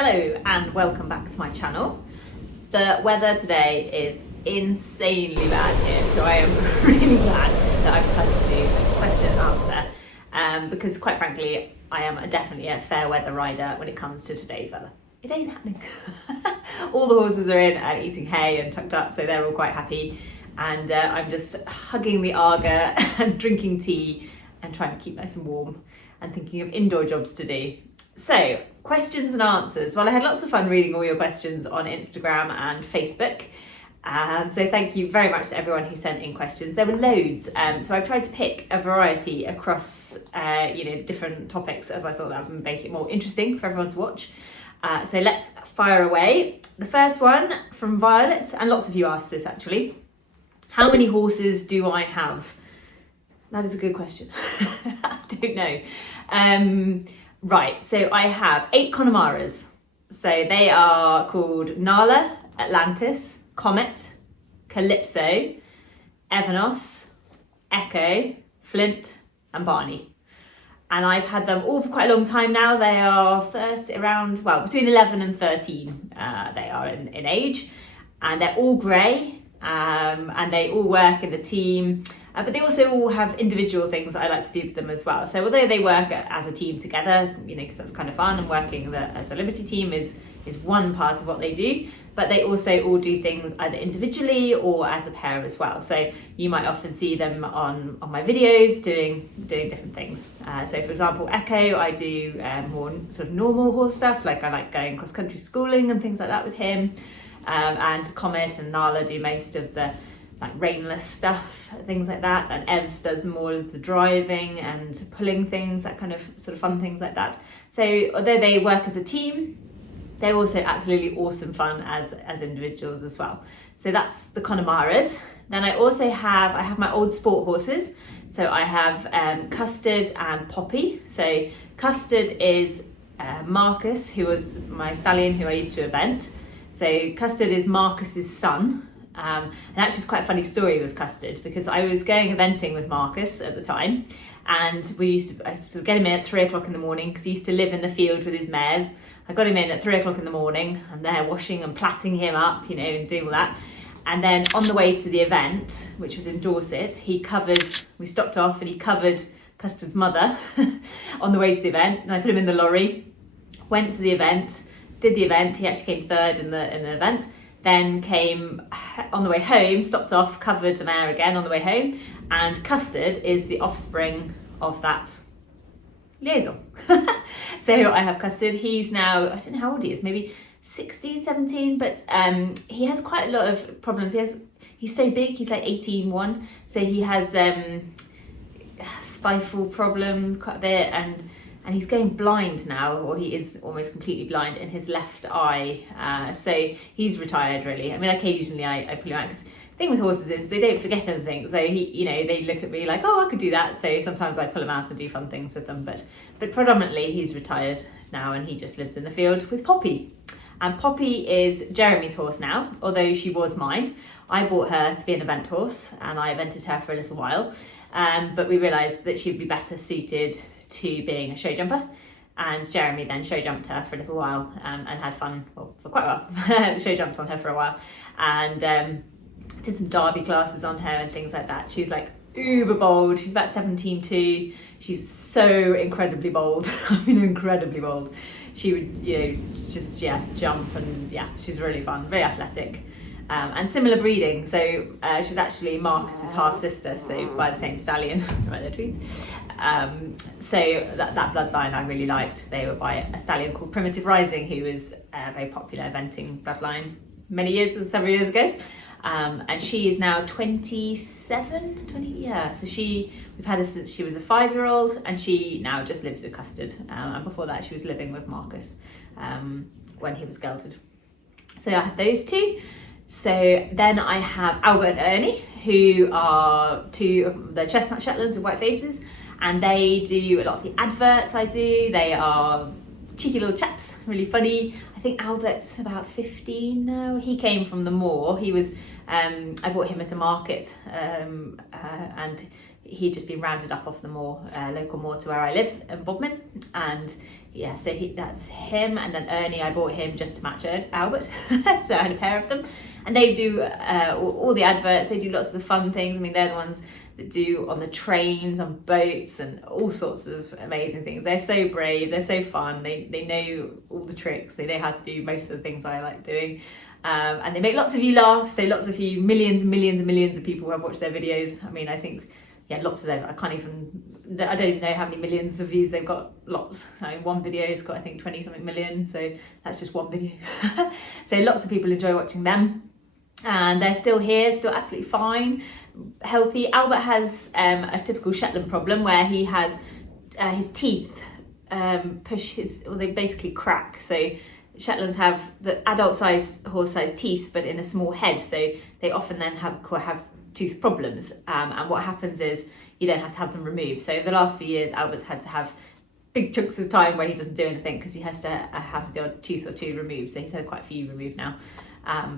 Hello and welcome back to my channel. The weather today is insanely bad here, so I am really glad that I've decided to do a question and answer because quite frankly I am definitely a fair weather rider when it comes to today's weather. It ain't happening. All the horses are in and eating hay and tucked up, so they're all quite happy, and I'm just hugging the Arga and drinking tea and trying to keep nice and warm and thinking of indoor jobs to do. So, questions and answers. Well, I had lots of fun reading all your questions on Instagram and Facebook. So thank you very much to everyone who sent in questions. There were loads. So I've tried to pick a variety across different topics, as I thought that would make it more interesting for everyone to watch. So let's fire away. The first one from Violet, and lots of you asked this actually. How many horses do I have? That is a good question. I don't know. Right, so I have 8 Connemara's. So they are called Nala, Atlantis, Comet, Calypso, Evanos, Echo, Flint and Barney. And I've had them all for quite a long time now. They are between 11 and 13 they are in age. And they're all grey and they all work in the team. But they also all have individual things that I like to do for them as well. So although they work as a team together, because that's kind of fun, and working as a Liberty team is one part of what they do, but they also all do things either individually or as a pair as well. So you might often see them on my videos doing different things. So for example, Echo, I do more sort of normal horse stuff, like I like going cross-country schooling and things like that with him. And Comet and Nala do most of the like rainless stuff, things like that, and Evs does more of the driving and pulling things, that kind of sort of fun things like that. So although they work as a team, they're also absolutely awesome fun as individuals as well. So that's the Connemara's. Then I also have my old sport horses. So I have Custard and Poppy. So Custard is Marcus, who was my stallion who I used to event. So Custard is Marcus's son. And actually it's quite a funny story with Custard, because I was going eventing with Marcus at the time, and I used to get him in at 3 o'clock in the morning because he used to live in the field with his mares. I got him in at 3 o'clock in the morning, and they're washing and plaiting him up, and doing all that. And then on the way to the event, which was in Dorset, we stopped off and he covered Custard's mother on the way to the event, and I put him in the lorry, went to the event, did the event. He actually came third in the event. Then came on the way home, stopped off, covered the mare again on the way home, and Custard is the offspring of that liaison. So I have Custard. He's now, I don't know how old he is, maybe 16, 17, but he has quite a lot of problems. He's so big, he's like 18-1, so he has stifle problem quite a bit, and he's going blind now, or he is almost completely blind in his left eye. So he's retired really. I mean, occasionally I pull him out, because the thing with horses is they don't forget anything. So they look at me like, oh, I could do that. So sometimes I pull him out and do fun things with them. But predominantly he's retired now, and he just lives in the field with Poppy. And Poppy is Jeremy's horse now, although she was mine. I bought her to be an event horse, and I evented her for a little while. But we realised that she'd be better suited to being a show jumper, and Jeremy then show jumped her for a little while and had fun, well, for quite a while. Show jumped on her for a while, and did some derby classes on her and things like that. She was like uber bold. She's about 17 too. She's so incredibly bold. I mean, incredibly bold. She would just jump, and she's really fun, very athletic. And similar breeding, so she was actually Marcus's half sister, so by the same stallion. Right there, tweets. So that bloodline I really liked. They were by a stallion called Primitive Rising, who was a very popular eventing bloodline several years ago. And she is now 27, 20, so we've had her since she was a 5-year-old, and she now just lives with Custard. And before that she was living with Marcus when he was gelded. So I had those two. So then I have Albert and Ernie, who are two of the chestnut shetlands with white faces, and they do a lot of the adverts I do. They are cheeky little chaps, really funny. I think Albert's about 15 now. He came from the moor. He was, I bought him at a market, and he'd just been rounded up off the moor, local moor to where I live in Bodmin, and yeah, so that's him, and then Ernie, I bought him just to match Albert. So I had a pair of them, and they do all the adverts. They do lots of the fun things. I mean, they're the ones that do on the trains, on boats, and all sorts of amazing things. They're so brave, they're so fun, they know all the tricks, they know how to do most of the things I like doing. And they make lots of you laugh, so lots of you, millions and millions and millions of people who have watched their videos. I mean, I think, yeah, lots of them, I don't even know how many millions of views they've got, lots. I mean, one video's got, I think, 20 something million, so that's just one video. So lots of people enjoy watching them. And they're still here, still absolutely fine, healthy. Albert has a typical Shetland problem where he has his teeth they basically crack. So Shetlands have the adult size, horse size teeth, but in a small head. So they often then have tooth problems. And what happens is you then have to have them removed. So over the last few years, Albert's had to have big chunks of time where he doesn't do anything because he has to have the odd tooth or two removed. So he's had quite a few removed now.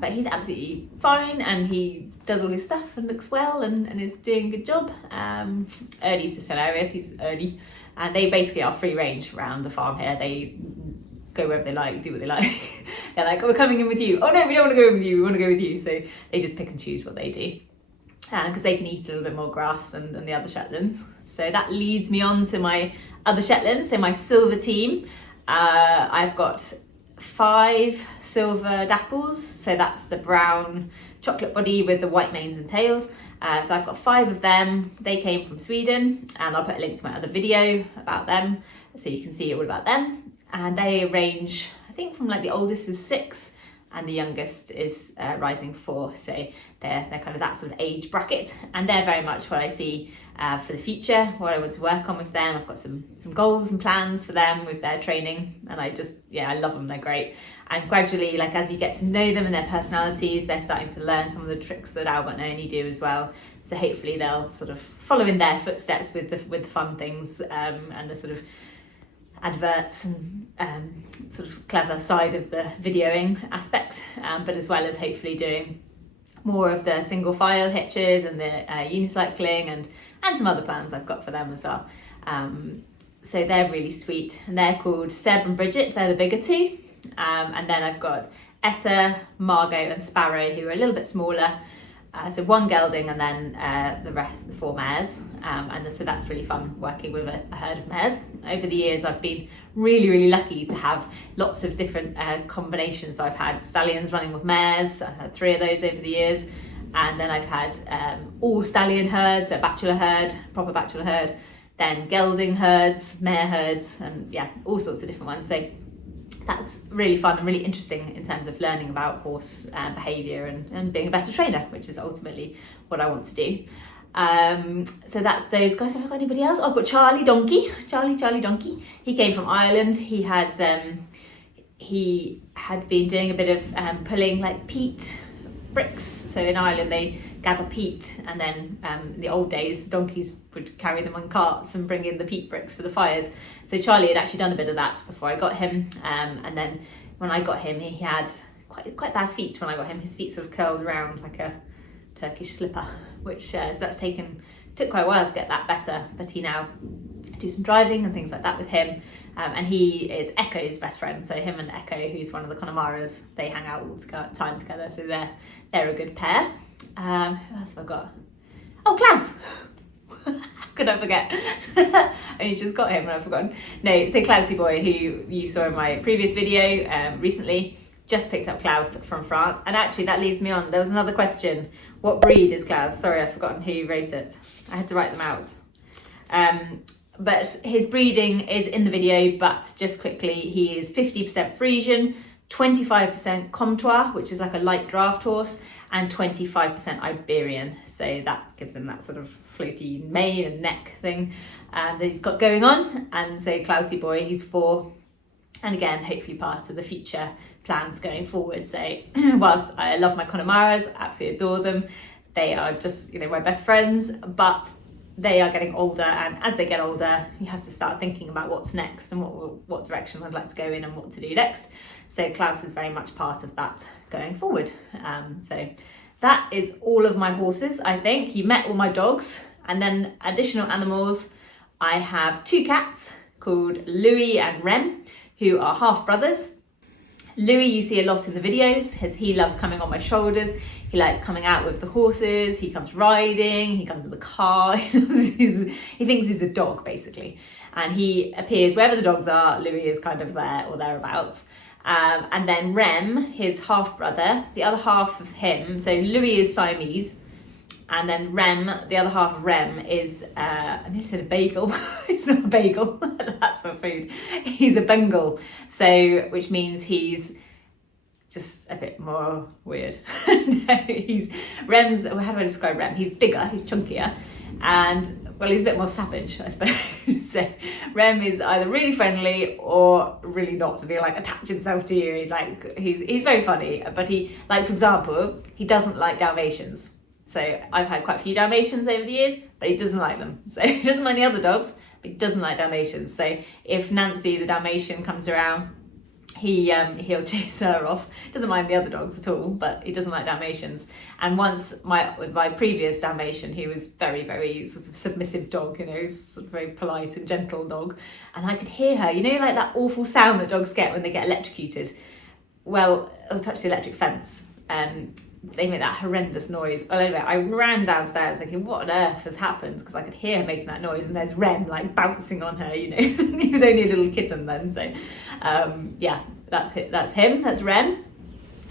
But he's absolutely fine, and he does all his stuff and looks well and is doing a good job. Ernie's just hilarious, he's Ernie. And they basically are free range around the farm here. They go wherever they like, do what they like. They're like, oh, we're coming in with you. Oh no, we don't want to go in with you, we want to go with you. So they just pick and choose what they do. Because they can eat a little bit more grass than the other Shetlands. So that leads me on to my other Shetlands, so my silver team. I've got 5 silver dapples, so that's the brown chocolate body with the white manes and tails. So I've got 5 of them. They came from Sweden, and I'll put a link to my other video about them so you can see all about them. And they range, I think, from like the oldest is 6 and the youngest is rising 4, so they're kind of that sort of age bracket, and they're very much what I see for the future, what I want to work on with them. I've got some goals and plans for them with their training, and I love them, they're great. And gradually, like as you get to know them and their personalities, they're starting to learn some of the tricks that Albert and Ernie do as well. So hopefully they'll sort of follow in their footsteps with the fun things and the sort of adverts and sort of clever side of the videoing aspect, but as well as hopefully doing more of the single file hitches and the unicycling and some other plans I've got for them as well. So they're really sweet, and they're called Seb and Bridget. They're the bigger 2, and then I've got Etta, Margot and Sparrow, who are a little bit smaller. So 1 gelding and then the rest, the 4 mares. And so that's really fun working with a herd of mares. Over the years, I've been really lucky to have lots of different combinations. So I've had stallions running with mares. I've had 3 of those over the years. And then I've had all stallion herds, a bachelor herd, proper bachelor herd, then gelding herds, mare herds, and yeah, all sorts of different ones. So that's really fun and really interesting in terms of learning about horse behaviour and being a better trainer, which is ultimately what I want to do. So that's those guys. Have I got anybody else? I've got Charlie Donkey. He came from Ireland. He had been doing a bit of pulling like peat bricks. So in Ireland they gather peat, and then in the old days the donkeys would carry them on carts and bring in the peat bricks for the fires. So Charlie had actually done a bit of that before I got him, and then when I got him, he had quite bad feet. When I got him, his feet sort of curled around like a Turkish slipper, which so that's took quite a while to get that better, but he now do some driving and things like that with him. And he is Echo's best friend, so him and Echo, who's one of the Connemara's, they hang out all the time together, so they're a good pair. Who else have I got? Oh, Klaus! Could I forget? I only just got him and I've forgotten. No, so Klausy boy, who you saw in my previous video recently, just picked up Klaus from France. And actually that leads me on, there was another question. What breed is Klaus? Sorry, I've forgotten who wrote it. I had to write them out. But his breeding is in the video, but just quickly, he is 50% Frisian, 25% Comtois, which is like a light draft horse, and 25% Iberian. So that gives him that sort of floaty mane and neck thing that he's got going on. And so Klausy boy, he's 4. And again, hopefully part of the future plans going forward. So whilst I love my Connemaras, absolutely adore them, they are just, my best friends, but they are getting older, and as they get older, you have to start thinking about what's next and what direction I'd like to go in and what to do next. So Klaus is very much part of that going forward. So that is all of my horses, I think. You met all my dogs, and then additional animals. I have 2 cats, called Louis and Rem, who are half brothers. Louis you see a lot in the videos, as he loves coming on my shoulders. He likes coming out with the horses, he comes riding, he comes in the car. He thinks he's a dog basically. And he appears wherever the dogs are, Louis is kind of there or thereabouts. And then Rem, his half brother, the other half of him, so Louis is Siamese, and then Rem, the other half of Rem is, I nearly said a bagel, it's not a bagel, that's not food, he's a Bengal, so, which means he's just a bit more weird. No, Rem's, well, how do I describe Rem? He's bigger, he's chunkier, and well, he's a bit more savage, I suppose. So Rem is either really friendly or really not, and he'll like attach himself to you. He's very funny, but he, like for example, he doesn't like Dalmatians. So I've had quite a few Dalmatians over the years, but he doesn't like them. So he doesn't mind the other dogs, but he doesn't like Dalmatians. So if Nancy, the Dalmatian, comes around, he'll chase her off. Doesn't mind the other dogs at all, but he doesn't like Dalmatians. And once with my previous Dalmatian, he was very, very sort of submissive dog, you know, sort of very polite and gentle dog. And I could hear her, you know, like that awful sound that dogs get when they get electrocuted. Well, it'll touch the electric fence. They make that horrendous noise. Well, anyway, I ran downstairs thinking, what on earth has happened? Because I could hear her making that noise, and there's Ren like bouncing on her, you know. He was only a little kitten then, so yeah, that's it. That's him. That's Ren.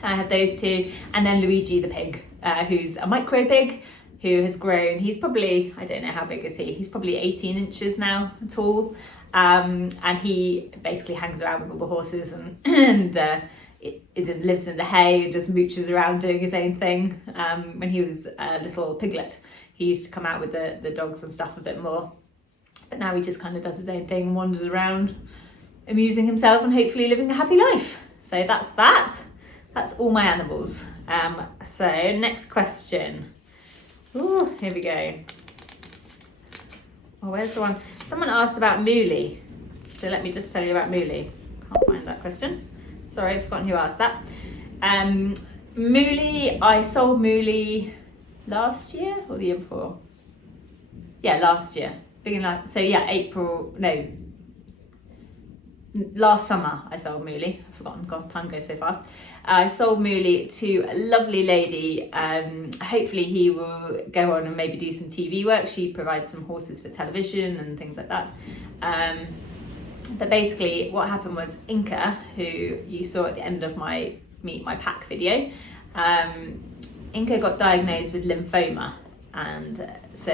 I had those two, and then Luigi the pig, who's a micro pig who has grown. He's probably, I don't know how big is he. He's probably 18 inches now tall, and he basically hangs around with all the horses and lives in the hay and just mooches around doing his own thing. When he was a little piglet, he used to come out with the dogs and stuff a bit more, but now he just kind of does his own thing and wanders around, amusing himself and hopefully living a happy life. So that's all my animals. So next question. Ooh, here we go. Oh, where's the one? Someone asked about Mulie, so let me just tell you about Mulie. Can't find that question. Sorry, I've forgotten who asked that. Mulie, I sold Mulie last year or the year before? Yeah, last year. So yeah, last summer I sold Mulie. I've forgotten, God, time goes so fast. I sold Mulie to a lovely lady. Hopefully he will go on and maybe do some TV work. She provides some horses for television and things like that. But basically what happened was Inca, who you saw at the end of my Meet My Pack video, Inca got diagnosed with lymphoma, and so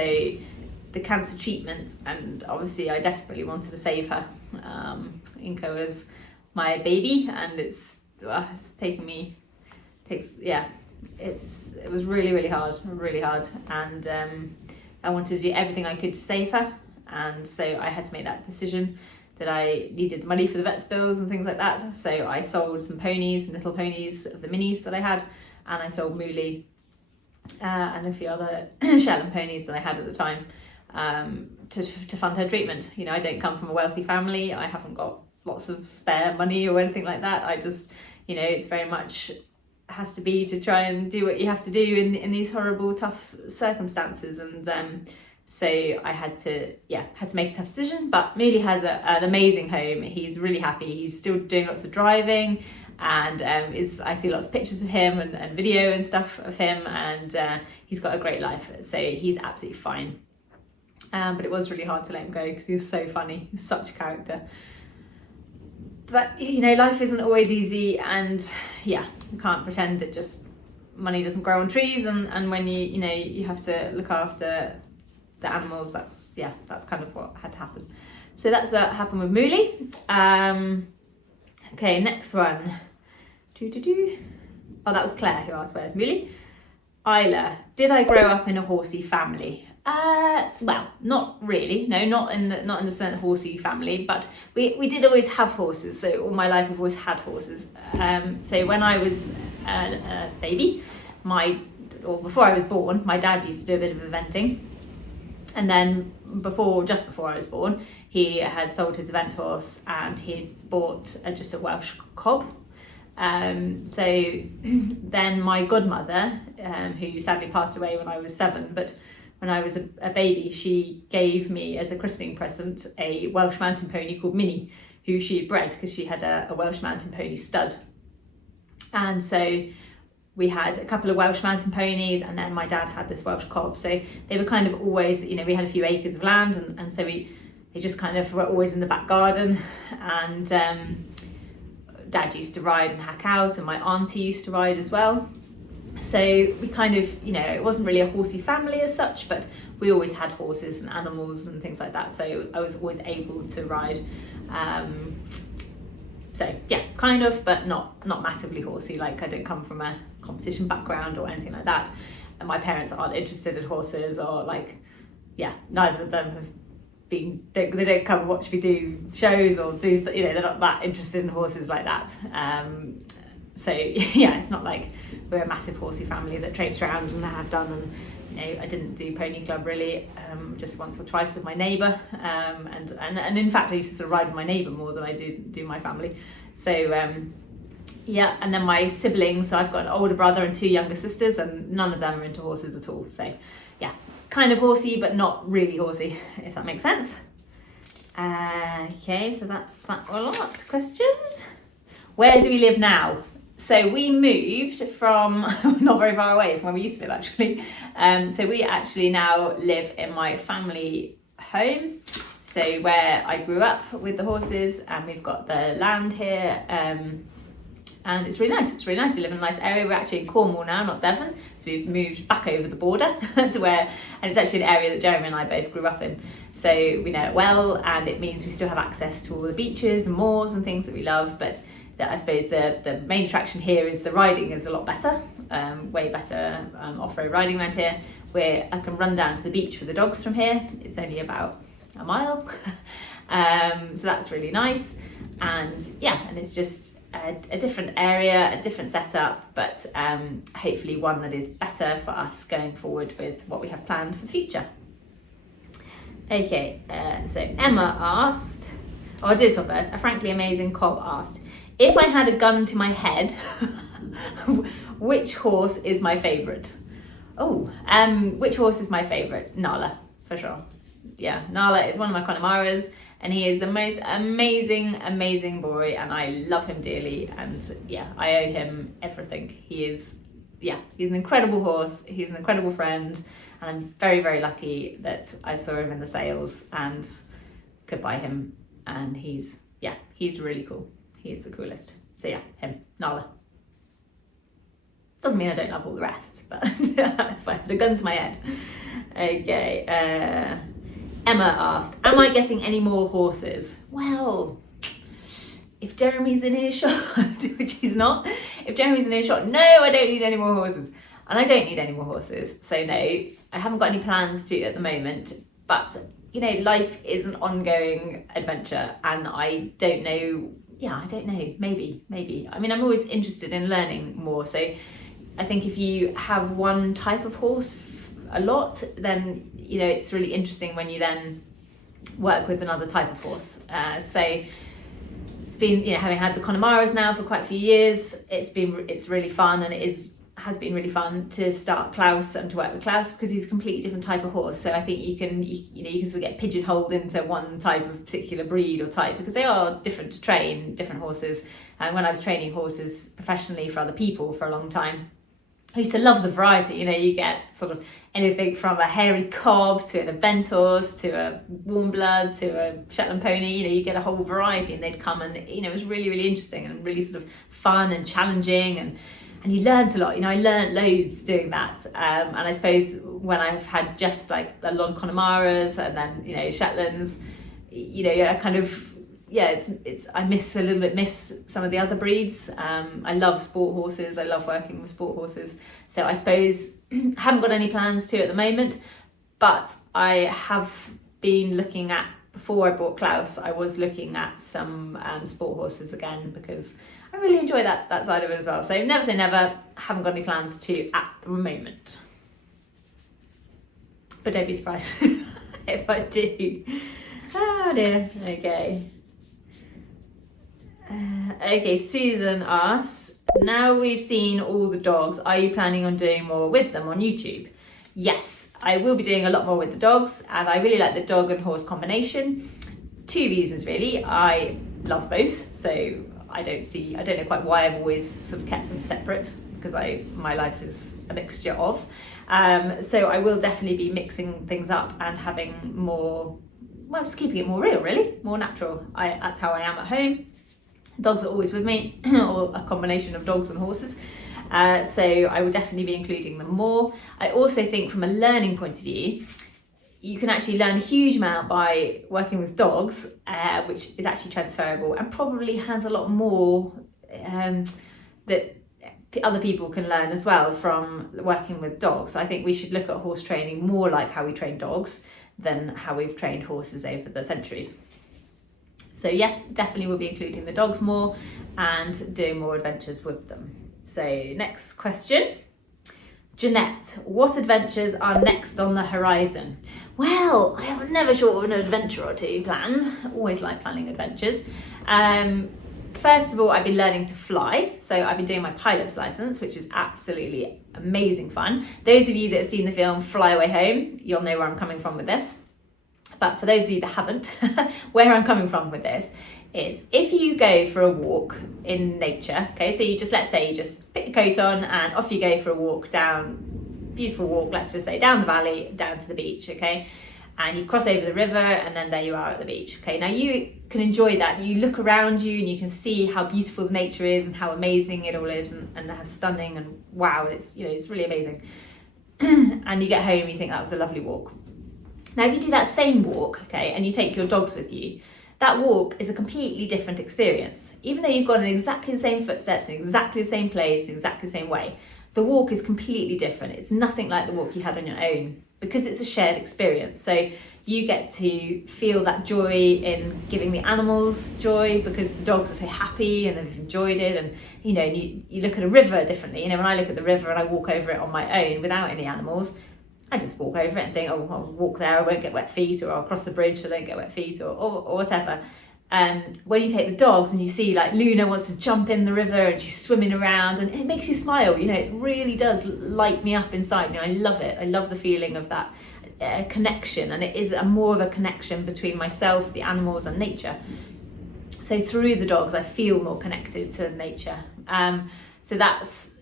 the cancer treatment, and obviously I desperately wanted to save her. Inca was my baby, and it was really hard, and I wanted to do everything I could to save her, and so I had to make that decision that I needed money for the vet's bills and things like that. So I sold some ponies, some little ponies of the minis that I had, and I sold Mulie and a few other Shetland ponies that I had at the time to fund her treatment. You know, I don't come from a wealthy family. I haven't got lots of spare money or anything like that. I just, you know, it's very much has to be to try and do what you have to do in these horrible, tough circumstances. And so I had to make a tough decision. But Mulie has an amazing home. He's really happy. He's still doing lots of driving, and I see lots of pictures of him and video and stuff of him, and he's got a great life. So he's absolutely fine. But it was really hard to let him go because he was so funny. He was such a character. But you know, life isn't always easy, and yeah, you can't pretend it just money doesn't grow on trees, and when you have to look after the animals, that's kind of what had to happen. So that's what happened with Mulie. Okay, next one. Oh, that was Claire who asked, where's Mulie? Isla, did I grow up in a horsey family? Well, not really. No, not in the sense horsey family, but we did always have horses. So all my life I've always had horses. So when I was a baby, before I was born, my dad used to do a bit of eventing. And then just before I was born, he had sold his event horse and he had bought just a Welsh cob. So then my godmother, who sadly passed away when I was 7, but when I was a baby, she gave me as a christening present a Welsh mountain pony called Minnie, who she had bred because she had a Welsh mountain pony stud. And so we had a couple of Welsh mountain ponies, and then my dad had this Welsh cob. So they were kind of always, you know, we had a few acres of land, and so they just kind of were always in the back garden. And Dad used to ride and hack out, and my auntie used to ride as well. So we kind of, you know, it wasn't really a horsey family as such, but we always had horses and animals and things like that. So I was always able to ride. So yeah, kind of, but not massively horsey. Like, I don't come from a competition background or anything like that. And my parents aren't interested in horses, or like, yeah, neither of them have been, they don't come and watch me do shows or do, you know, they're not that interested in horses like that. So yeah, it's not like we're a massive horsey family that traipse around, and I have done. And you know, I didn't do pony club really, just once or twice with my neighbour, and in fact I used to sort of ride with my neighbour more than I do my family. So yeah, and then my siblings, so I've got an older brother and 2 younger sisters, and none of them are into horses at all. So yeah, kind of horsey, but not really horsey, if that makes sense. Okay, so that's that a lot. Questions? Where do we live now? So we moved from not very far away from where we used to live, actually. So we actually now live in my family home, so where I grew up with the horses, and we've got the land here, and it's really nice. It's really nice. We live in a nice area. We're actually in Cornwall now, not Devon, so we've moved back over the border to where, and it's actually an area that Jeremy and I both grew up in, so we know it well, and it means we still have access to all the beaches and moors and things that we love. But that, I suppose the main attraction here is the riding is a lot better, way better off-road riding around here, where I can run down to the beach with the dogs from here. It's only about a mile, so that's really nice. And yeah, and it's just a different area, a different setup, but hopefully one that is better for us going forward with what we have planned for the future. Okay, so Emma asked, I'll do this one first. A frankly amazing cob asked, if I had a gun to my head, which horse is my favourite? Oh, which horse is my favourite? Nala, for sure. Yeah, Nala is one of my Connemara's, and he is the most amazing boy, and I love him dearly, and yeah, I owe him everything. He's an incredible horse, he's an incredible friend, and I'm very lucky that I saw him in the sales and could buy him, and he's really cool. He's the coolest. So yeah, him, Nala. Doesn't mean I don't love all the rest, but if I had a gun to my head. Okay, Emma asked, am I getting any more horses? Well, if Jeremy's in earshot, which he's not, if Jeremy's in earshot, no, I don't need any more horses. And I don't need any more horses, so no, I haven't got any plans to at the moment, but you know, life is an ongoing adventure, and I don't know, maybe. I mean, I'm always interested in learning more, so I think if you have one type of horse a lot, then you know, it's really interesting when you then work with another type of horse. So it's been, you know, having had the Connemara's now for quite a few years, it's really fun, and has been really fun to start Klaus and to work with Klaus, because he's a completely different type of horse. So I think you can sort of get pigeonholed into one type of particular breed or type, because they are different to train, different horses. And when I was training horses professionally for other people for a long time, I used to love the variety. You know, you get sort of anything from a hairy cob to an event horse to a warm blood to a Shetland pony. You know, you get a whole variety, and they'd come, and you know, it was really interesting and really sort of fun and challenging, and you learned a lot. You know, I learned loads doing that, and I suppose when I've had just like a lot of Connemara's and then, you know, Shetlands, you know, I kind of, yeah, I miss some of the other breeds. I love sport horses. I love working with sport horses. So I suppose I haven't got any plans to at the moment, but I have been looking at, before I bought Klaus, I was looking at some sport horses again, because I really enjoy that side of it as well. So never say never, haven't got any plans to at the moment. But don't be surprised if I do. Oh dear, okay. Okay, Susan asks, now we've seen all the dogs, are you planning on doing more with them on YouTube? yes, I will be doing a lot more with the dogs, and I really like the dog and horse combination. 2 reasons really. I love both, so I don't know quite why I've always sort of kept them separate, because my life is a mixture of. So I will definitely be mixing things up and having more, well, just keeping it more real really, more natural. That's how I am at home. Dogs are always with me, or a combination of dogs and horses. So I will definitely be including them more. I also think from a learning point of view, you can actually learn a huge amount by working with dogs, which is actually transferable and probably has a lot more that other people can learn as well from working with dogs. I think we should look at horse training more like how we train dogs than how we've trained horses over the centuries. So yes, definitely we'll be including the dogs more and doing more adventures with them. So next question. Jeanette, what adventures are next on the horizon? Well, I have never short of an adventure or two planned. Always like planning adventures. First of all, I've been learning to fly. So I've been doing my pilot's license, which is absolutely amazing fun. Those of you that have seen the film Fly Away Home, you'll know where I'm coming from with this. But for those of you that haven't, where I'm coming from with this is if you go for a walk in nature, okay, so let's say you just put your coat on and off you go for a walk down, beautiful walk, let's just say down the valley, down to the beach, okay, and you cross over the river and then there you are at the beach, okay. Now you can enjoy that, you look around you and you can see how beautiful the nature is and how amazing it all is, and how stunning and wow, it's really amazing. And you get home and you think that was a lovely walk. Now, if you do that same walk, okay, and you take your dogs with you, that walk is a completely different experience. Even though you've gone in exactly the same footsteps, in exactly the same place, in exactly the same way, the walk is completely different. It's nothing like the walk you had on your own, because it's a shared experience. So you get to feel that joy in giving the animals joy, because the dogs are so happy and they've enjoyed it. And you look at a river differently. When I look at the river and I walk over it on my own without any animals, I just walk over it and think, oh, I'll walk there, I won't get wet feet, or I'll cross the bridge so I don't get wet feet, or whatever. When you take the dogs and you see like Luna wants to jump in the river and she's swimming around, and it makes you smile, it really does light me up inside. I love it. I love the feeling of that connection, and it is more of a connection between myself, the animals and nature. So through the dogs I feel more connected to nature. So that's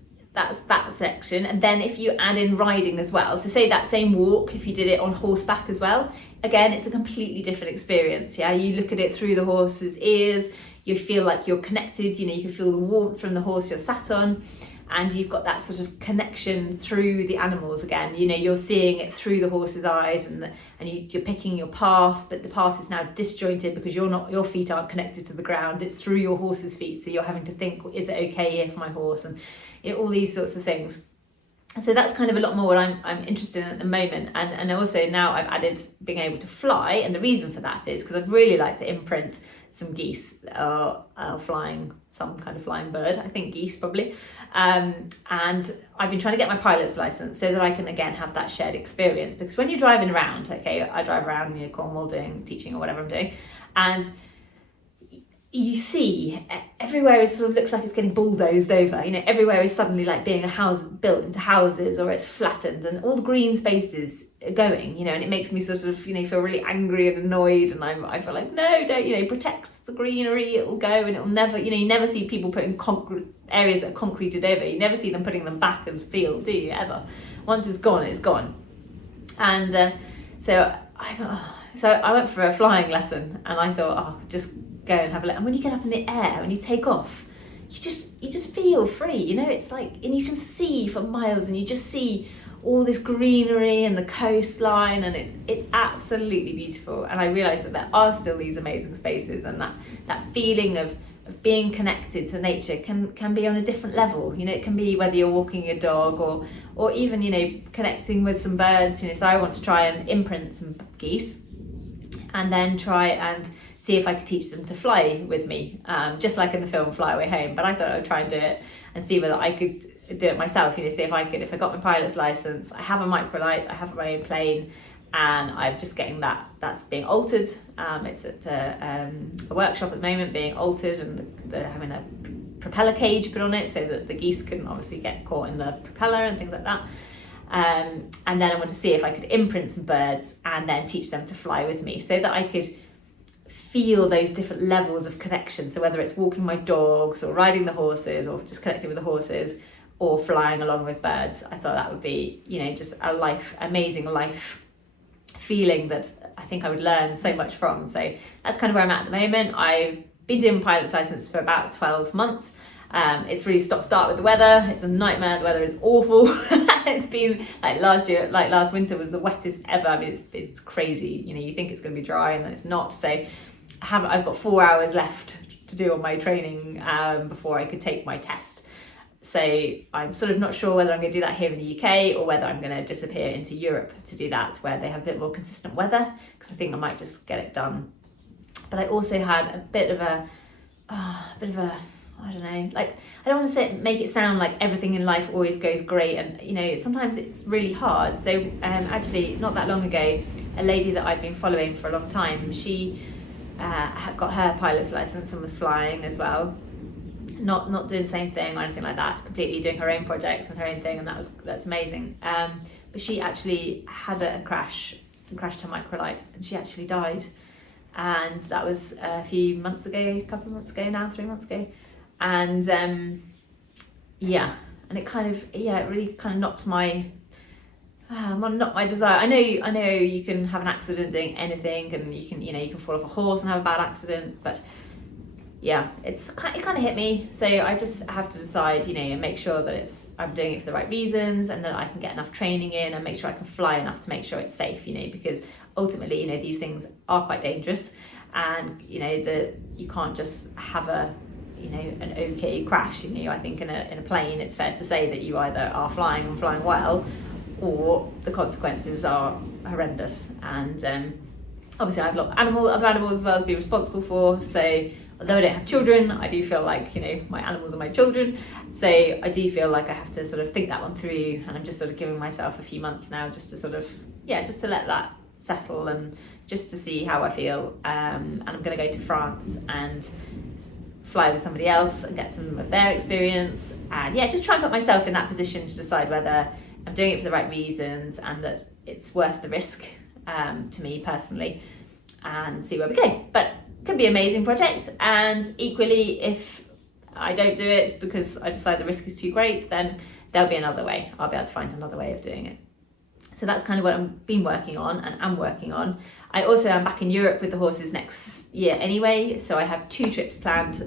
that section. And then if you add in riding as well, so say that same walk, if you did it on horseback as well, again, it's a completely different experience. You look at it through the horse's ears, you feel like you're connected, you can feel the warmth from the horse you're sat on, and you've got that sort of connection through the animals again. You're seeing it through the horse's eyes, and you're picking your path, but the path is now disjointed because your feet aren't connected to the ground, it's through your horse's feet, so you're having to think, is it okay here for my horse, and all these sorts of things. So that's kind of a lot more what I'm interested in at the moment. And also now I've added being able to fly, and the reason for that is because I'd really like to imprint some geese flying, some kind of flying bird, I think geese probably. And I've been trying to get my pilot's license so that I can again have that shared experience, because when you're driving around, okay, I drive around Cornwall teaching or whatever I'm doing, and you see everywhere is sort of looks like it's getting bulldozed over. Everywhere is suddenly like being a house built into houses, or it's flattened, and all the green spaces are going, and it makes me sort of, feel really angry and annoyed, and I feel like, no, don't, protect the greenery, it'll go, and it'll never, you never see people putting concrete areas that are concreted over, you never see them putting them back as field, do you, ever? Once it's gone, it's gone. And so I thought, so I went for a flying lesson, and I thought, just go and have a look. And when you get up in the air, when you take off, you just feel free, it's like, and you can see for miles, and you just see all this greenery and the coastline, and it's absolutely beautiful. And I realised that there are still these amazing spaces, and that feeling of being connected to nature can be on a different level. It can be whether you're walking your dog or even connecting with some birds. So I want to try and imprint some geese, and then try and see if I could teach them to fly with me, just like in the film Fly Away Home. But I thought I'd try and do it and see whether I could do it myself, see if I got my pilot's license, I have a microlight, I have my own plane, and I'm just getting that's being altered. It's at a workshop at the moment being altered, and they're having a propeller cage put on it so that the geese couldn't obviously get caught in the propeller and things like that. And then I want to see if I could imprint some birds and then teach them to fly with me, so that I could feel those different levels of connection. So whether it's walking my dogs or riding the horses or just connecting with the horses or flying along with birds, I thought that would be, just amazing life feeling that I think I would learn so much from. So that's kind of where I'm at the moment. I've been doing my pilot's license for about 12 months. It's really stop-start with the weather. It's a nightmare. The weather is awful. It's been like last winter was the wettest ever. I mean, it's crazy. You think it's going to be dry and then it's not. So I've got 4 hours left to do on my training before I could take my test. So I'm sort of not sure whether I'm going to do that here in the UK or whether I'm going to disappear into Europe to do that, where they have a bit more consistent weather, because I think I might just get it done. But I also had a bit of a, I don't know, like, I don't want to make it sound like everything in life always goes great, and sometimes it's really hard. So actually, not that long ago, a lady that I've been following for a long time, she had got her pilot's license and was flying as well. Not doing the same thing or anything like that, completely doing her own projects and her own thing, and that's amazing. But she actually had a crash and crashed her microlight, and she actually died. And that was a few months ago, a couple of months ago now, 3 months ago. And and it kind of, it really kind of knocked my desire. I know you can have an accident doing anything, and you can fall off a horse and have a bad accident, but yeah, it kind of hit me. So I just have to decide, and make sure that I'm doing it for the right reasons, and that I can get enough training in and make sure I can fly enough to make sure it's safe, because ultimately, these things are quite dangerous, and that you can't just have an okay crash. I think in a plane, it's fair to say that you either are flying and flying well, or the consequences are horrendous. And obviously I have a lot of other animals as well to be responsible for. So although I don't have children, I do feel like, my animals are my children. So I do feel like I have to sort of think that one through, and I'm just sort of giving myself a few months now just to sort of, just to let that settle and just to see how I feel. And I'm going to go to France and fly with somebody else and get some of their experience, and just try and put myself in that position to decide whether I'm doing it for the right reasons and that it's worth the risk to me personally, and see where we go. But could be an amazing project, and equally, if I don't do it because I decide the risk is too great, then there'll be another way. I'll be able to find another way of doing it. So that's kind of what I've been working on and am working on. I also am back in Europe with the horses next year anyway, so I have 2 trips planned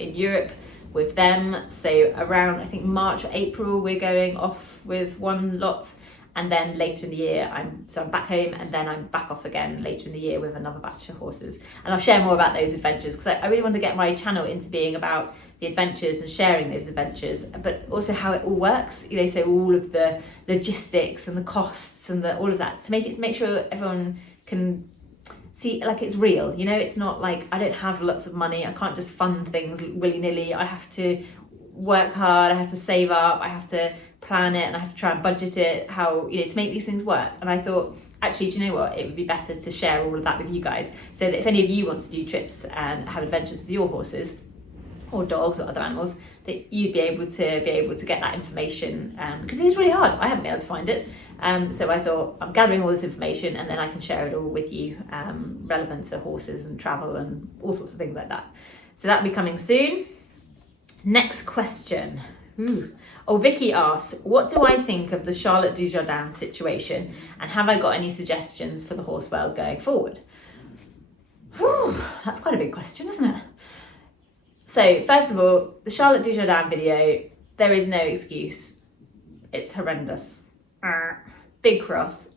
in Europe with them. So around, I think, March or April, we're going off with one lot, and then later in the year I'm back home, and then I'm back off again later in the year with another batch of horses. And I'll share more about those adventures, because I really want to get my channel into being about the adventures and sharing those adventures, but also how it all works, so all of the logistics and the costs and all of that, to make sure everyone can see like it's real. It's not like I don't have lots of money, I can't just fund things willy-nilly. I have to work hard, I have to save up, I have to plan it, and I have to try and budget it, how to make these things work. And I thought, actually, do you know what, it would be better to share all of that with you guys, so that if any of you want to do trips and have adventures with your horses or dogs or other animals, that you'd be able to get that information, because it is really hard. I haven't been able to find it, so I thought, I'm gathering all this information and then I can share it all with you, relevant to horses and travel and all sorts of things like that. So that'll be coming soon. Next question. Vicky asks, what do I think of the Charlotte Dujardin situation, and have I got any suggestions for the horse world going forward? That's quite a big question, isn't it? So first of all, the Charlotte Dujardin video, there is no excuse. It's horrendous. Big cross.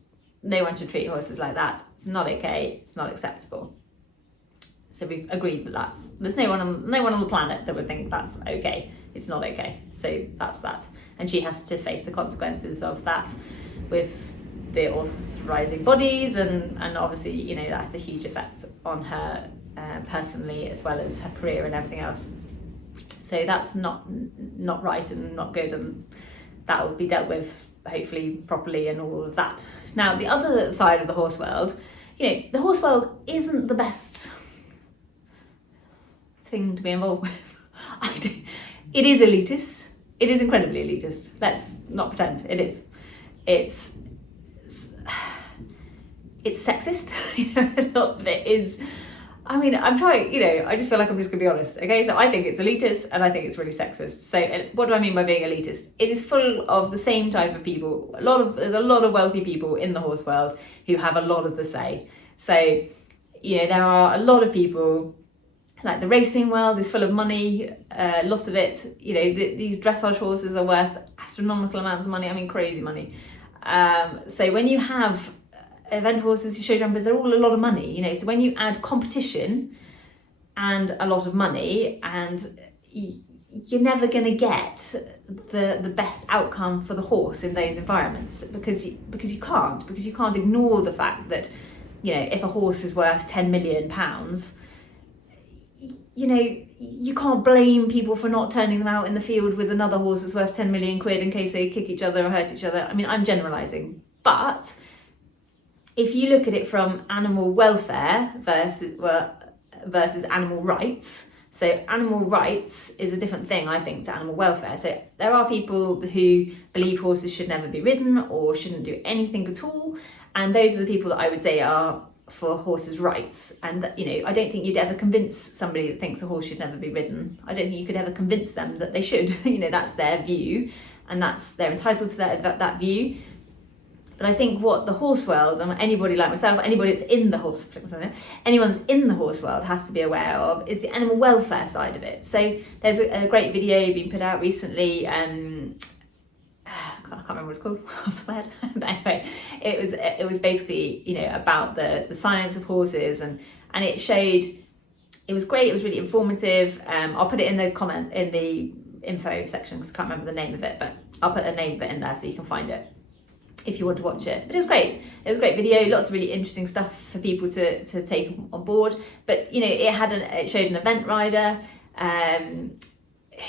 No one should treat horses like that. It's not okay. It's not acceptable. So we've agreed that there's no one on the planet that would think that's okay. It's not okay. So that's that. And she has to face the consequences of that with the authorising bodies, and obviously, that has a huge effect on her personally, as well as her career and everything else. So that's not right and not good, and that will be dealt with hopefully properly and all of that. Now, the other side of the horse world, the horse world isn't the best thing to be involved with. It is elitist. It is incredibly elitist. Let's not pretend it is. it's sexist. You know, a lot of it is. I mean, I'm trying, you know, I just feel like I'm just gonna be honest, okay? So I think it's elitist and I think it's really sexist. So what do I mean by being elitist? It is full of the same type of people. There's a lot of wealthy people in the horse world who have a lot of the say. So, you know, there are a lot of people, like the racing world is full of money, a lot of it, you know, these dressage horses are worth astronomical amounts of money, I mean crazy money. So when you have event horses, show jumpers, they're all a lot of money, you know. So when you add competition and a lot of money, and you're never going to get the best outcome for the horse in those environments, because you can't ignore the fact that, you know, if a horse is worth £10 million, you know, you can't blame people for not turning them out in the field with another horse that's worth 10 million quid in case they kick each other or hurt each other. I mean, I'm generalising, but if you look at it from animal welfare versus animal rights, so animal rights is a different thing, I think, to animal welfare. So there are people who believe horses should never be ridden or shouldn't do anything at all, and those are the people that I would say are for horses' rights. And, you know, I don't think you'd ever convince somebody that thinks a horse should never be ridden. I don't think you could ever convince them that they should. You know, that's their view, and they're entitled to that view. But I think what the horse world, and anybody like myself, anyone that's in the horse world has to be aware of, is the animal welfare side of it. So there's a great video being put out recently. I can't remember what it's called off the top of my head. But anyway, it was basically, you know, about the science of horses, and it showed. It was great. It was really informative. I'll put it in the info section because I can't remember the name of it, but I'll put the name of it in there so you can find it if you want to watch it. But it was great. It was a great video, lots of really interesting stuff for people to take on board. But, you know, it showed an event rider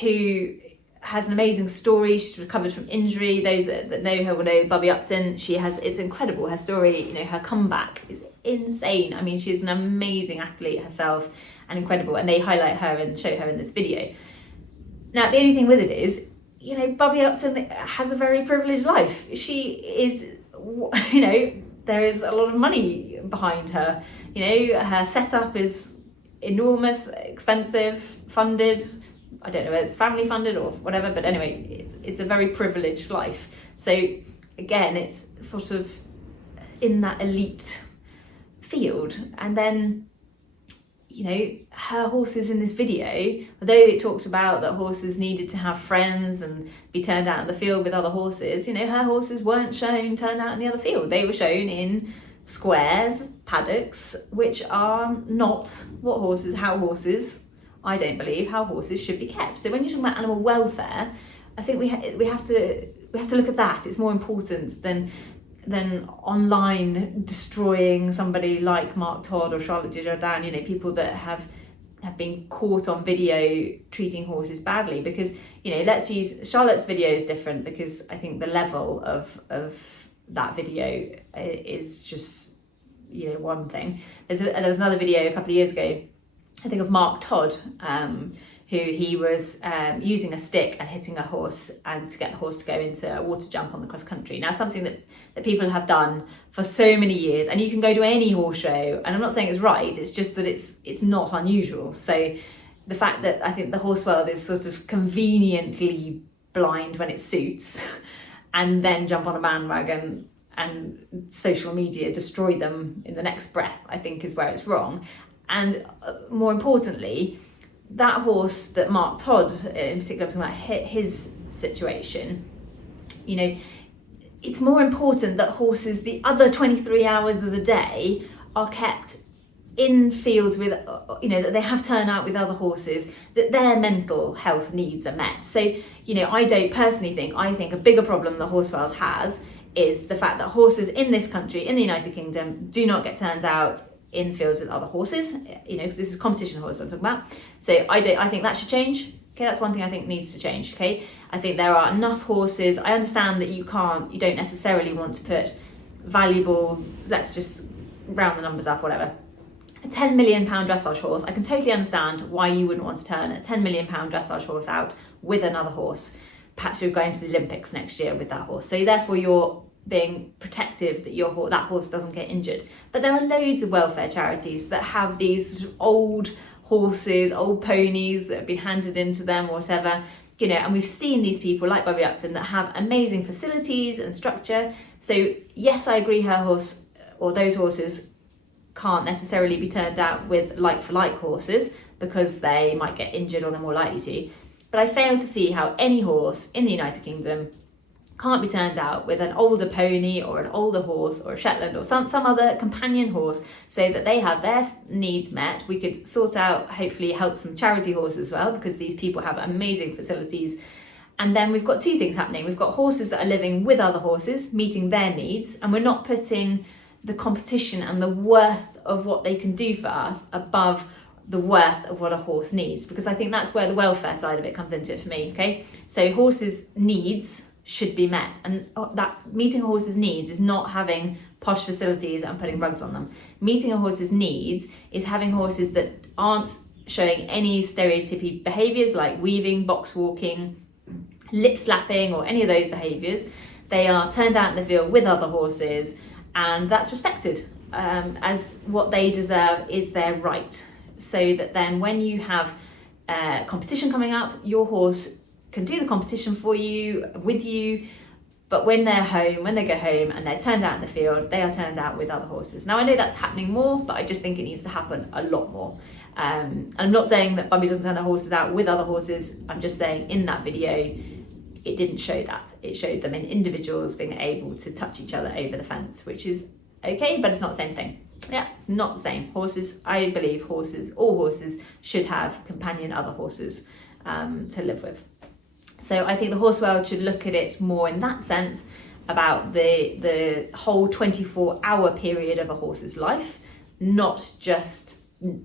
who has an amazing story. She's recovered from injury. Those that know her will know Bobby Upton. It's incredible, her story. You know, her comeback is insane. I mean, she's an amazing athlete herself and incredible, and they highlight her and show her in this video. Now, the only thing with it is, you know, Bobby Upton has a very privileged life. She is, you know, there is a lot of money behind her. You know, her setup is enormous, expensive, funded. I don't know whether it's family funded or whatever, but anyway, it's a very privileged life. So again, it's sort of in that elite field. And then, you know, her horses in this video, although it talked about that horses needed to have friends and be turned out in the field with other horses, you know, her horses weren't shown turned out in the other field. They were shown in squares, paddocks, which are not how horses, I don't believe, how horses should be kept. So when you're talking about animal welfare, I think we have to look at that. It's more important than online destroying somebody like Mark Todd or Charlotte Dujardin, you know, people that have been caught on video treating horses badly. Because, you know, let's use Charlotte's video is different, because I think the level of that video is just, you know, one thing. There was another video a couple of years ago, I think, of Mark Todd, who he was using a stick and hitting a horse, and to get the horse to go into a water jump on the cross country. Now, something that people have done for so many years, and you can go to any horse show, and I'm not saying it's right, it's just that it's not unusual. So the fact that I think the horse world is sort of conveniently blind when it suits, and then jump on a bandwagon and social media destroy them in the next breath, I think is where it's wrong. And more importantly, that horse that Mark Todd in particular, I'm talking about his situation, you know, it's more important that horses the other 23 hours of the day are kept in fields with, you know, that they have turnout with other horses, that their mental health needs are met. So, you know, I think a bigger problem the horse world has is the fact that horses in this country, in the United Kingdom, do not get turned out in fields with other horses, you know, because this is competition horses I'm talking about. So I think that should change. Okay, that's one thing I think needs to change. Okay, I think there are enough horses. I understand that you don't necessarily want to put valuable, let's just round the numbers up, whatever, a £10 million dressage horse. I can totally understand why you wouldn't want to turn a £10 million dressage horse out with another horse. Perhaps you're going to the Olympics next year with that horse. So therefore you're being protective that that horse doesn't get injured. But there are loads of welfare charities that have these sort of old horses, old ponies that have been handed into them or whatever, you know, and we've seen these people like Bobby Upton that have amazing facilities and structure. So yes, I agree her horse or those horses can't necessarily be turned out with like for like horses because they might get injured or they're more likely to. But I fail to see how any horse in the United Kingdom can't be turned out with an older pony or an older horse or a Shetland or some other companion horse so that they have their needs met. We could sort out, hopefully help some charity horses as well, because these people have amazing facilities. And then we've got two things happening. We've got horses that are living with other horses, meeting their needs, and we're not putting the competition and the worth of what they can do for us above the worth of what a horse needs, because I think that's where the welfare side of it comes into it for me. Okay, so horses' needs should be met, and that meeting a horse's needs is not having posh facilities and putting rugs on them. Meeting a horse's needs is having horses that aren't showing any stereotypy behaviours like weaving, box walking, lip slapping, or any of those behaviours. They are turned out in the field with other horses, and that's respected as what they deserve is their right. So that then when you have competition coming up, your horse can do the competition for you, with you, but when they're home, when they go home and they're turned out in the field, they are turned out with other horses. Now I know that's happening more, but I just think it needs to happen a lot more. I'm not saying that Bumby doesn't turn her horses out with other horses, I'm just saying in that video, it didn't show that. It showed them in individuals being able to touch each other over the fence, which is okay, but it's not the same thing. Yeah, it's not the same. Horses, I believe all horses should have companion other horses to live with. So I think the horse world should look at it more in that sense, about the whole 24-hour period of a horse's life, not just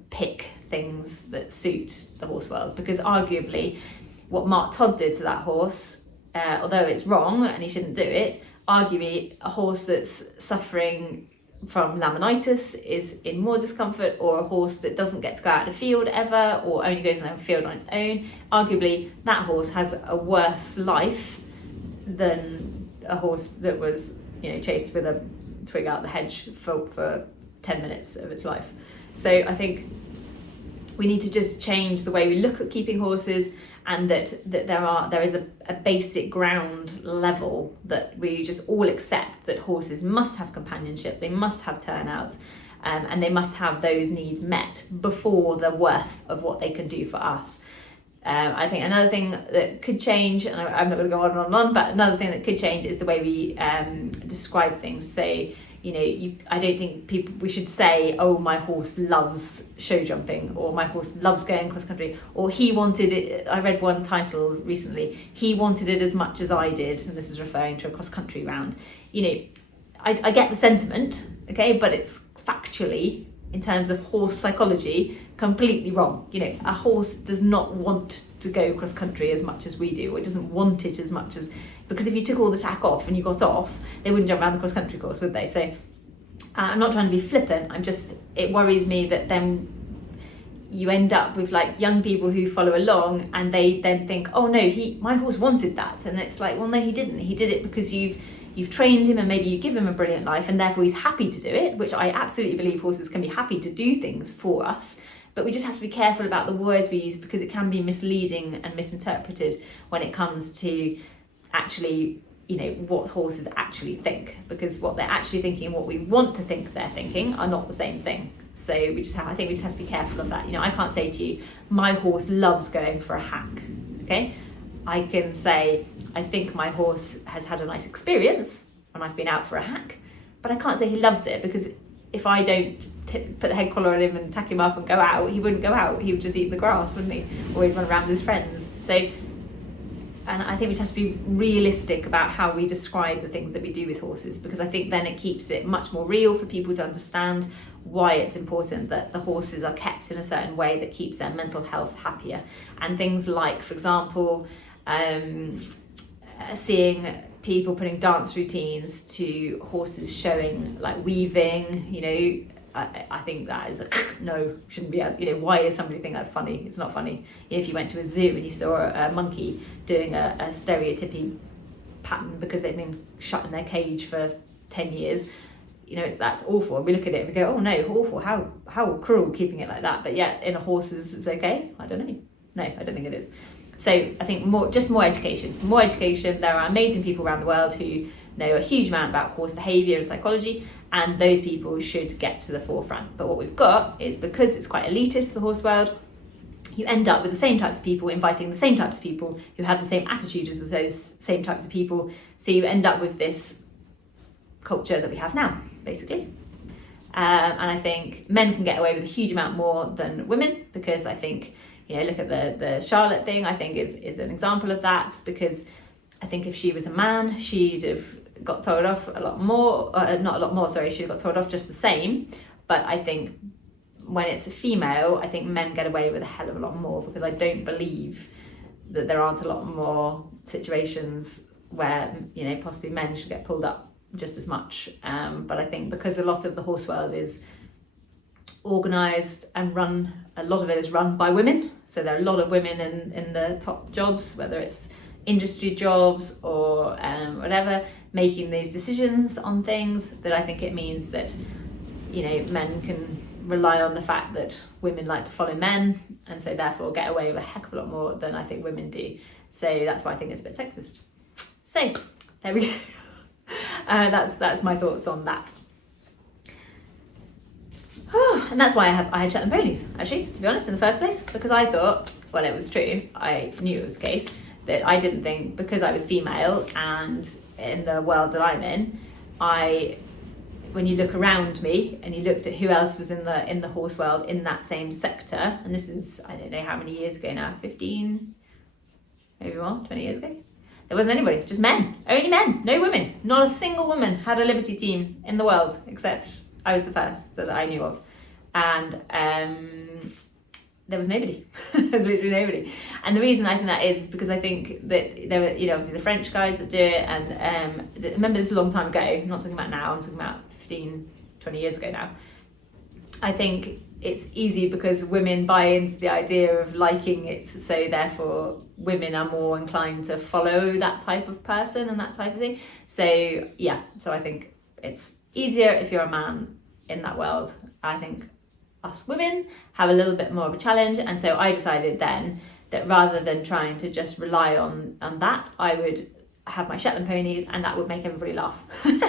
pick things that suit the horse world. Because arguably what Mark Todd did to that horse, although it's wrong and he shouldn't do it, arguably a horse that's suffering from laminitis is in more discomfort, or a horse that doesn't get to go out in the field ever, or only goes in the field on its own, arguably that horse has a worse life than a horse that was, you know, chased with a twig out the hedge for 10 minutes of its life. So I think we need to just change the way we look at keeping horses, and that there is a basic ground level that we just all accept that horses must have companionship, they must have turnouts, and they must have those needs met before the worth of what they can do for us. I think another thing that could change, and I'm not going to go on and on, but another thing that could change is the way we describe things. So, you know, I don't think we should say, oh, my horse loves show jumping, or my horse loves going cross country, or he wanted it. I read one title recently, he wanted it as much as I did, and this is referring to a cross country round. You know, I get the sentiment, okay, but it's factually, in terms of horse psychology, completely wrong. You know, a horse does not want to go cross country as much as we do, or it doesn't want it as much as, because if you took all the tack off and you got off, they wouldn't jump around the cross country course, would they? So I'm not trying to be flippant, it worries me that then you end up with like young people who follow along and they then think, oh no, my horse wanted that, and it's like, well no, he didn't. He did it because you've trained him, and maybe you give him a brilliant life, and therefore he's happy to do it, which I absolutely believe horses can be happy to do things for us. But we just have to be careful about the words we use, because it can be misleading and misinterpreted when it comes to actually, you know, what horses actually think, because what they're actually thinking and what we want to think they're thinking are not the same thing. So I think we just have to be careful of that. You know, I can't say to you, my horse loves going for a hack, okay? I can say, I think my horse has had a nice experience when I've been out for a hack, but I can't say he loves it, because if I don't put the head collar on him and tack him up and go out, he wouldn't go out, he would just eat the grass, wouldn't he? Or he'd run around with his friends. So, and I think we just have to be realistic about how we describe the things that we do with horses, because I think then it keeps it much more real for people to understand why it's important that the horses are kept in a certain way that keeps their mental health happier. And things like, for example, seeing people putting dance routines to horses showing, like weaving, you know, I think that is no, shouldn't be. You know, why does somebody think that's funny? It's not funny. If you went to a zoo and you saw a monkey doing a stereotypy pattern because they've been shut in their cage for 10 years. You know, that's awful. And we look at it and we go, oh no, awful, how cruel keeping it like that. But yet in a horse's it's okay. I don't know. No, I don't think it is. So I think more education. There are amazing people around the world who know a huge amount about horse behaviour and psychology, and those people should get to the forefront. But what we've got is, because it's quite elitist, the horse world, you end up with the same types of people inviting the same types of people who have the same attitude as those same types of people. So you end up with this culture that we have now, basically. And I think men can get away with a huge amount more than women, because I think, you know, look at the Charlotte thing, I think is an example of that, because I think if she was a man, she'd have got told off a lot more, not a lot more, sorry, she'd have got told off just the same. But I think when it's a female, I think men get away with a hell of a lot more, because I don't believe that there aren't a lot more situations where, you know, possibly men should get pulled up just as much. But I think because a lot of the horse world is organised and run, a lot of it is run by women, so there are a lot of women in the top jobs, whether it's industry jobs or whatever, making these decisions on things, that I think it means that, you know, men can rely on the fact that women like to follow men, and so therefore get away with a heck of a lot more than I think women do. So that's why I think it's a bit sexist. So there we go. That's my thoughts on that. And that's why I had Shetland ponies, actually, to be honest, in the first place, because I thought, well, it was true, I knew it was the case, that I didn't think, because I was female and in the world that I'm in, when you look around me and you looked at who else was in the horse world in that same sector, and this is, I don't know how many years ago now, 15, maybe more, 20 years ago, there wasn't anybody, just men, only men, no women. Not a single woman had a Liberty team in the world, except I was the first that I knew of. And there was nobody. There was literally nobody. And the reason I think that is because I think that there were, you know, obviously the French guys that do it, and remember, this is a long time ago, I'm not talking about now, I'm talking about 15, 20 years ago now. I think it's easy because women buy into the idea of liking it, so therefore women are more inclined to follow that type of person and that type of thing. So yeah, so I think it's easier if you're a man in that world. I think us women have a little bit more of a challenge, and so I decided then that rather than trying to just rely on that, I would have my Shetland ponies, and that would make everybody laugh.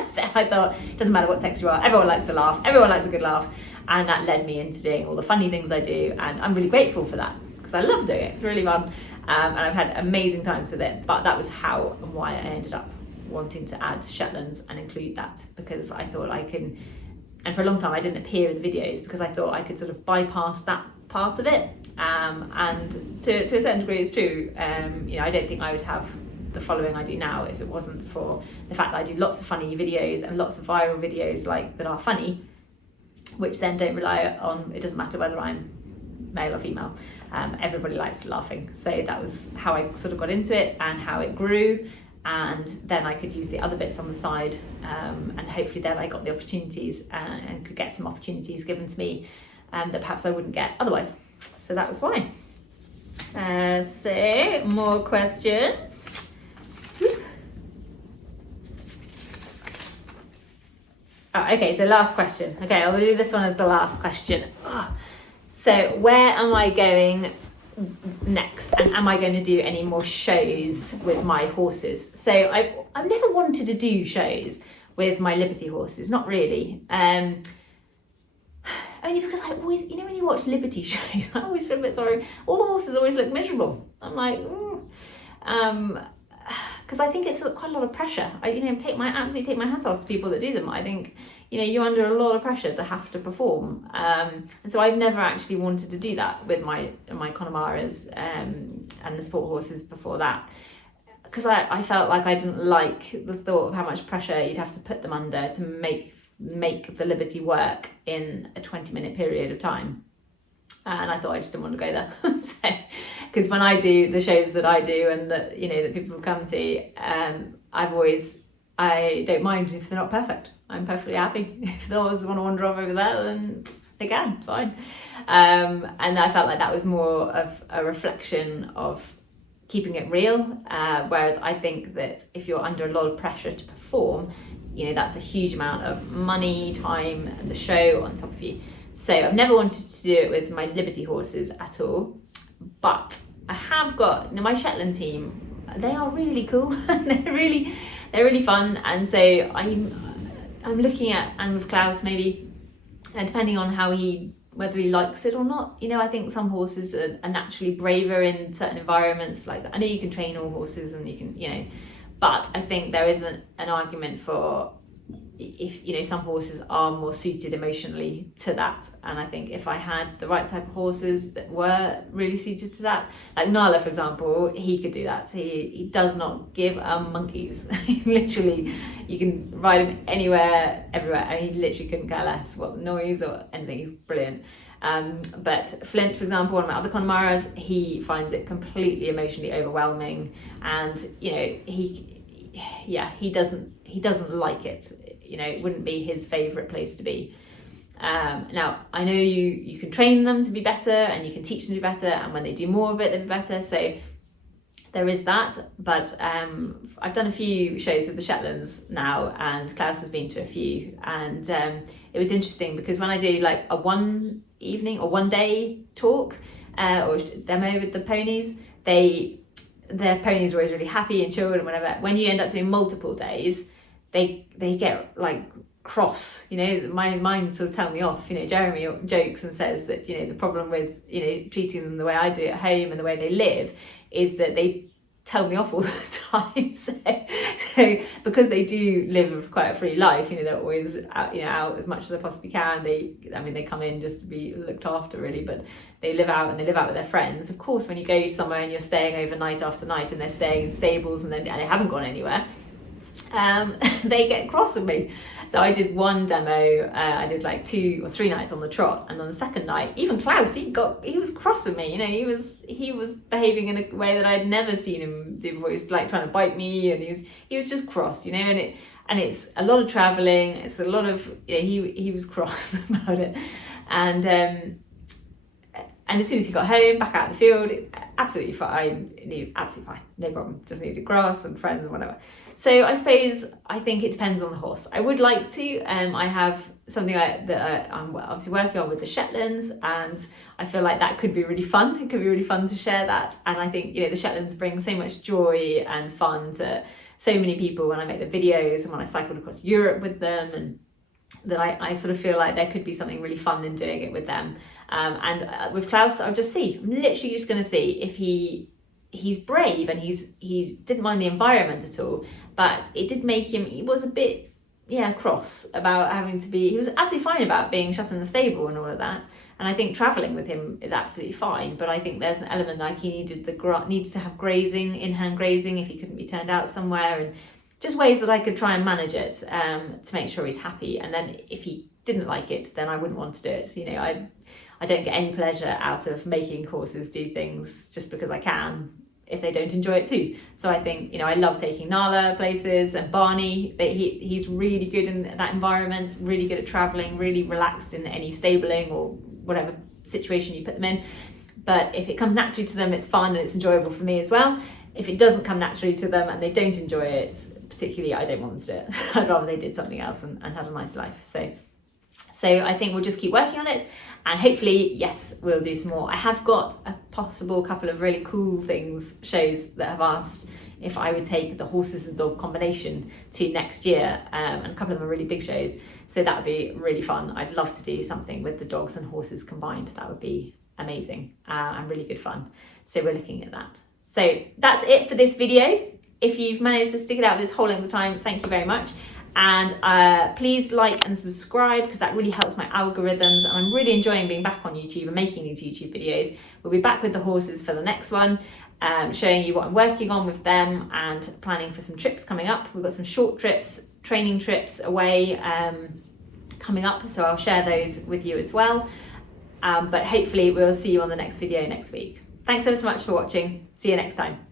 So I thought, it doesn't matter what sex you are, everyone likes to laugh, everyone likes a good laugh, and that led me into doing all the funny things I do, and I'm really grateful for that, because I love doing it, it's really fun, and I've had amazing times with it. But that was how and why I ended up wanting to add Shetlands and include that, because I thought I can, and for a long time I didn't appear in the videos because I thought I could sort of bypass that part of it, and to a certain degree it's true. You know, I don't think I would have the following I do now if it wasn't for the fact that I do lots of funny videos and lots of viral videos like that are funny, which then don't rely on, it doesn't matter whether I'm male or female, everybody likes laughing. So that was how I sort of got into it and how it grew, and then I could use the other bits on the side, and hopefully then I got the opportunities and could get some opportunities given to me that perhaps I wouldn't get otherwise. So that was why. So more questions. Oh, okay, so last question. Okay, I'll do this one as the last question. So where am I going next, and am I going to do any more shows with my horses? So I've never wanted to do shows with my Liberty horses, not really. Only because I always, you know, when you watch Liberty shows, I always feel a bit sorry. All the horses always look miserable. I'm like, because I think it's quite a lot of pressure. I, you know, absolutely take my hat off to people that do them. I think, you know, you're under a lot of pressure to have to perform, and so I've never actually wanted to do that with my Connemaras and the sport horses before that, because I felt like I didn't like the thought of how much pressure you'd have to put them under to make the Liberty work in a 20-minute period of time. And I thought I just didn't want to go there. So, because when I do the shows that I do and that, you know, that people come to, I don't mind if they're not perfect. I'm perfectly happy. If the horses want to wander off over there, then they can, it's fine. And I felt like that was more of a reflection of keeping it real, whereas I think that if you're under a lot of pressure to perform, you know, that's a huge amount of money, time, and the show on top of you. So I've never wanted to do it with my Liberty horses at all, but I have got, you know, my Shetland team. They are really cool. they're really fun, and so I'm looking at, and with Klaus maybe, and depending on whether he likes it or not. You know, I think some horses are naturally braver in certain environments. Like, I know you can train all horses and you can, you know, but I think there is an argument for, if, you know, some horses are more suited emotionally to that. And I think if I had the right type of horses that were really suited to that, like Nala, for example, he could do that. So he does not give a monkeys. Literally, you can ride him anywhere, everywhere, and he literally couldn't care less what noise or anything. He's brilliant. But Flint, for example, one of my other Connemaras, he finds it completely emotionally overwhelming, and you know, he doesn't like it. You know, it wouldn't be his favourite place to be. Now, I know you can train them to be better, and you can teach them to be better, and when they do more of it, they'll be better. So there is that. But I've done a few shows with the Shetlands now, and Klaus has been to a few, and it was interesting because when I do like a one evening or one day talk or demo with the ponies, their ponies are always really happy and chilled and whatever. When you end up doing multiple days, they get like cross, you know. Mine sort of tell me off. You know, Jeremy jokes and says that, you know, the problem with, you know, treating them the way I do at home and the way they live is that they tell me off all the time. So because they do live quite a free life, you know, they're always out, you know, out as much as they possibly can. They come in just to be looked after, really, but they live out, and they live out with their friends. Of course, when you go somewhere and you're staying overnight after night, and they're staying in stables and they haven't gone anywhere, they get cross with me. So I did one demo, I did like 2 or 3 nights on the trot, and on the second night, even Klaus, he was cross with me. You know, he was behaving in a way that I'd never seen him do before. He was like trying to bite me, and he was just cross, you know. And it's a lot of traveling. It's a lot of, you know, he was cross about it, and as soon as he got home, back out in the field, absolutely fine, no problem. Just needed grass and friends and whatever. So I think it depends on the horse. I would like to, I have something that I'm obviously working on with the Shetlands, and I feel like that could be really fun. It could be really fun to share that. And I think, you know, the Shetlands bring so much joy and fun to so many people when I make the videos and when I cycled across Europe with them, and that I sort of feel like there could be something really fun in doing it with them. And with Klaus, I'm literally just going to see if he's brave, and he didn't mind the environment at all, but it did make him, he was a bit, cross about having to be, he was absolutely fine about being shut in the stable and all of that. And I think travelling with him is absolutely fine, but I think there's an element like he needed to have grazing, in-hand grazing, if he couldn't be turned out somewhere, and just ways that I could try and manage it to make sure he's happy. And then if he didn't like it, then I wouldn't want to do it. You know, I don't get any pleasure out of making horses do things just because I can, if they don't enjoy it too. So I think, you know, I love taking Nala places, and Barney, he's really good in that environment, really good at travelling, really relaxed in any stabling or whatever situation you put them in. But if it comes naturally to them, it's fun and it's enjoyable for me as well. If it doesn't come naturally to them and they don't enjoy it particularly, I don't want them to do it. I'd rather they did something else and had a nice life. So I think we'll just keep working on it, and hopefully, yes, we'll do some more. I have got a possible couple of really cool shows that have asked if I would take the horses and dog combination to next year, and a couple of them are really big shows, so that would be really fun. I'd love to do something with the dogs and horses combined. That would be amazing and really good fun. So we're looking at that. So that's it for this video. If you've managed to stick it out this whole length of time, thank you very much. And please like and subscribe, because that really helps my algorithms, and I'm really enjoying being back on YouTube and making these YouTube videos. We'll be back with the horses for the next one, showing you what I'm working on with them and planning for some trips coming up. We've got some short trips, training trips away coming up, so I'll share those with you as well. But hopefully we'll see you on the next video next week. Thanks ever so much for watching. See you next time.